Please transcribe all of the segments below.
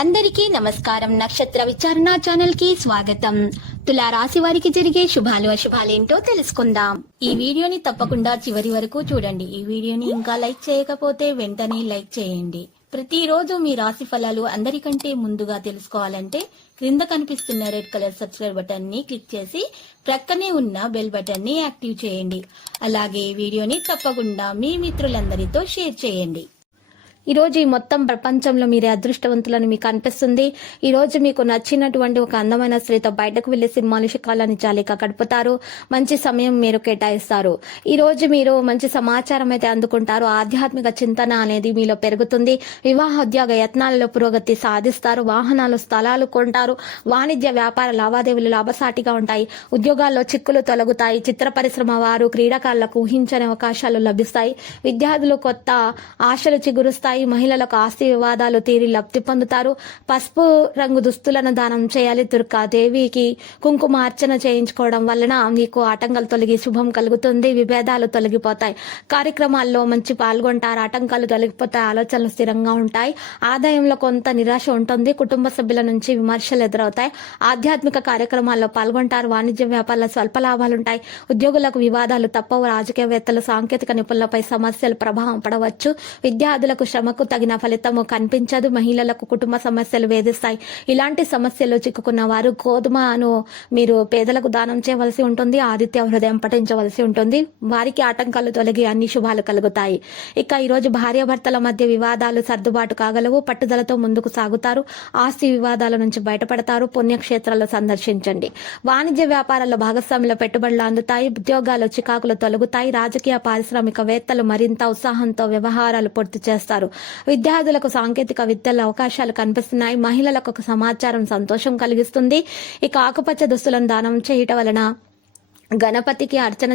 అందరికీ నమస్కారం. నక్షత్ర విచారణ ఛానల్ కి స్వాగతం. తులా రాశి వారికి జరిగే శుభాలు అశుభాలేంటో తెలుసుకుందాం. ఈ వీడియోని తప్పకుండా చివరి వరకు చూడండి. ఈ వీడియోని ఇంకా లైక్ చేయకపోతే వెంటనే లైక్ చేయండి. ప్రతిరోజు మీ రాశి ఫలాలు అందరికంటే ముందుగా తెలుసుకోవాలంటే క్రింద కనిపిస్తున్న రెడ్ కలర్ సబ్స్క్రైబ్ బటన్ ని క్లిక్ చేసి ప్రక్కనే ఉన్న బెల్ బటన్ ని యాక్టివ్ చేయండి. అలాగే ఈ వీడియోని తప్పకుండా మీ మిత్రులందరితో షేర్ చేయండి. ఈ రోజు ఈ మొత్తం ప్రపంచంలో మీరే అదృష్టవంతులని మీకు అనిపిస్తుంది. ఈ రోజు మీకు నచ్చినటువంటి ఒక అందమైన స్త్రీతో బయటకు వెళ్లి సినిమాలు శిఖాలని జాలీగా గడుపుతారు. మంచి సమయం మీరు కేటాయిస్తారు. ఈ రోజు మీరు మంచి సమాచారం అయితే అందుకుంటారు. ఆధ్యాత్మిక చింతన అనేది మీలో పెరుగుతుంది. వివాహ ఉద్యోగ యత్నాలలో పురోగతి సాధిస్తారు. వాహనాలు స్థలాలు కొంటారు. వాణిజ్య వ్యాపార లావాదేవీలు లాభసాటిగా ఉంటాయి. ఉద్యోగాల్లో చిక్కులు తొలగుతాయి. చిత్ర పరిశ్రమ వారు క్రీడాకారులకు ఊహించని అవకాశాలు లభిస్తాయి. విద్యార్థులు కొత్త ఆశలు చిగురుస్తాయి. మహిళలకు ఆస్తి వివాదాలు తీరి లబ్ధి పొందుతారు. పసుపు రంగు దుస్తులను దానం చేయాలి. దుర్గాదేవికి కుంకుమ అర్చన చేయించుకోవడం వలన మీకు ఆటంకాలు తొలగి శుభం కలుగుతుంది. విభేదాలు తొలగిపోతాయి. కార్యక్రమాల్లో మంచి పాల్గొంటారు. ఆటంకాలు తొలగిపోతాయి. ఆలోచనలు స్థిరంగా ఉంటాయి. ఆదాయంలో కొంత నిరాశ ఉంటుంది. కుటుంబ సభ్యుల నుంచి విమర్శలు ఎదురవుతాయి. ఆధ్యాత్మిక కార్యక్రమాల్లో పాల్గొంటారు. వాణిజ్య వ్యాపారాల స్వల్ప లాభాలుంటాయి. ఉద్యోగులకు వివాదాలు తప్పవు. రాజకీయవేత్తలు సాంకేతిక నిపుణులపై సమస్యలు ప్రభావం పడవచ్చు. విద్యార్థులకు శ్రమకు తగిన ఫలితము కనిపించదు. మహిళలకు కుటుంబ సమస్యలు వేధిస్తాయి. ఇలాంటి సమస్యలు చిక్కుకున్న వారు గోధుమను మీరు పేదలకు దానం చేయవలసి ఉంటుంది. ఆదిత్య హృదయం పఠించవలసి ఉంటుంది. వారికి ఆటంకాలు తొలగి అన్ని శుభాలు కలుగుతాయి. ఇక ఈరోజు భార్యాభర్తల మధ్య వివాదాలు సర్దుబాటు కాగలవు. పట్టుదలతో ముందుకు సాగుతారు. ఆస్తి వివాదాల నుంచి బయటపడతారు. పుణ్యక్షేత్రాలు సందర్శించండి. వాణిజ్య వ్యాపారాల్లో భాగస్వాముల పెట్టుబడులు అందుతాయి. ఉద్యోగాలు చికాకులు తొలగుతాయి. రాజకీయ పారిశ్రామికవేత్తలు మరింత ఉత్సాహంతో వ్యవహారాలు పూర్తి చేస్తారు. విద్యార్థులకు సాంకేతిక విద్యల అవకాశాలు కనిపిస్తున్నాయి. మహిళలకు ఒక సమాచారం సంతోషం కలిగిస్తుంది. ఇక ఆకుపచ్చ దుస్తులను దానం చేయటం వలన గణపతికి అర్చన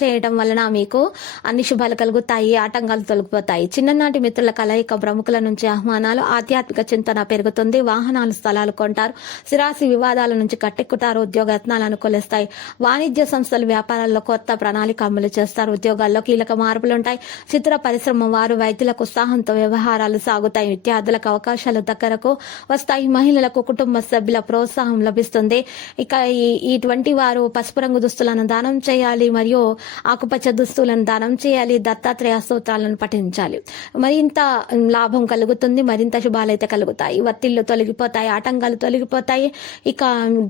చేయటం వలన మీకు అన్ని శుభాలు కలుగుతాయి. ఆటంకాలు తొలగిపోతాయి. చిన్ననాటి మిత్రుల కలయిక, ప్రముఖుల నుంచి ఆహ్వానాలు, ఆధ్యాత్మిక చింతన పెరుగుతుంది. వాహనాలు స్థలాలు కొంటారు. స్థిరాస్తి వివాదాల నుంచి కట్టెక్కుతారు. ఉద్యోగ యత్నాలను కొలుస్తాయి. వాణిజ్య సంస్థలు వ్యాపారాల్లో కొత్త ప్రణాళిక అమలు చేస్తారు. ఉద్యోగాల్లో కీలక మార్పులుంటాయి. చిత్ర పరిశ్రమ వారు వైద్యులకు ఉత్సాహంతో వ్యవహారాలు సాగుతాయి. విద్యార్థులకు అవకాశాలు దగ్గరకు వస్తాయి. మహిళలకు కుటుంబ సభ్యుల ప్రోత్సాహం లభిస్తుంది. ఇక ఇటువంటి వారు పసుపు రంగు దుస్తులను దానం చేయాలి. మరియు ఆకుపచ్చ దుస్తులను దానం చేయాలి. దత్తాత్రేయ స్తోత్రాలను పఠించాలి. మరింత లాభం కలుగుతుంది. మరింత శుభాలైతే కలుగుతాయి. ఒత్తిళ్లు తొలగిపోతాయి. ఆటంకాలు తొలగిపోతాయి. ఇక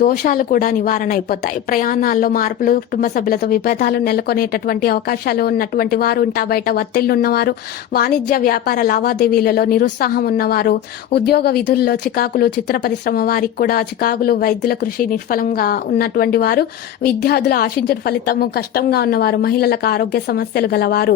దోషాలు కూడా నివారణ అయిపోతాయి. ప్రయాణాల్లో మార్పులు, కుటుంబ సభ్యులతో విభేదాలు నెలకొనేటటువంటి అవకాశాలు ఉన్నటువంటి వారు, ఇంటా బయట ఒత్తిళ్లు ఉన్నవారు, వాణిజ్య వ్యాపార లావాదేవీలలో నిరుత్సాహం ఉన్నవారు, ఉద్యోగ విధుల్లో చికాకులు, చిత్ర పరిశ్రమ వారికి కూడా చికాకులు, వైద్యుల కృషి నిష్ఫలంగా ఉన్నటువంటి వారు, విద్యార్థులు ఆశించిన ఫలితము కష్టంగా ఉన్నవారు, మహిళలకు ఆరోగ్య సమస్యలు గలవారు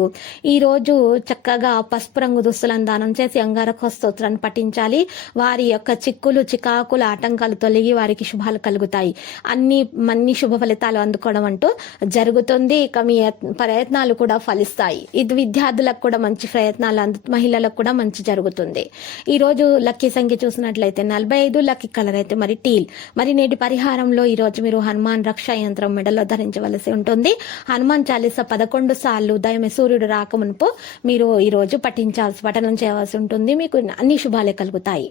ఈ రోజు చక్కగా పసుపు రంగు దుస్తులను దానం చేసి అంగారక స్తోత్రాన్ని పఠించాలి. వారి యొక్క చిక్కులు, చికాకులు, ఆటంకాలు తొలగి వారికి శుభాలు కలుగుతాయి. అన్ని శుభ ఫలితాలు అందుకోవడం అంటూ జరుగుతుంది. ఇక మీ ప్రయత్నాలు కూడా ఫలిస్తాయి. ఇది విద్యార్థులకు కూడా మంచి ప్రయత్నాలు, మహిళలకు కూడా మంచి జరుగుతుంది. ఈ రోజు లక్కీ సంఖ్య చూసినట్లయితే 45, లక్కీ కలర్ అయితే మరి టీల్. మరి నేటి పరిహారంలో ఈ రోజు మీరు హనుమాన్ రక్షా యంత్రం మెడలో ధరించవలసి ఉంటుంది. హనుమాన్ చాలీసా 11 సార్లు ఉదయం సూర్యుడు రాకమునుపు మీరు ఈ రోజు పఠనం చేయవలసి ఉంటుంది. మీకు అన్ని శుభాలే కలుగుతాయి.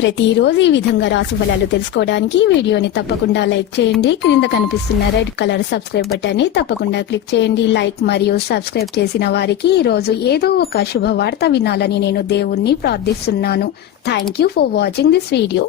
ప్రతిరోజు ఈ విధంగా రాశి ఫలాలు తెలుసుకోవడానికి వీడియోని తప్పకుండా లైక్ చేయండి. క్రింద కనిపిస్తున్న రెడ్ కలర్ సబ్స్క్రైబ్ బటన్ ని తప్పకుండా క్లిక్ చేయండి. లైక్ మరియు సబ్స్క్రైబ్ చేసిన వారికి ఈ రోజు ఏదో ఒక శుభవార్త వినాలని నేను దేవుణ్ణి ప్రార్థిస్తున్నాను. Thank you for watching this video.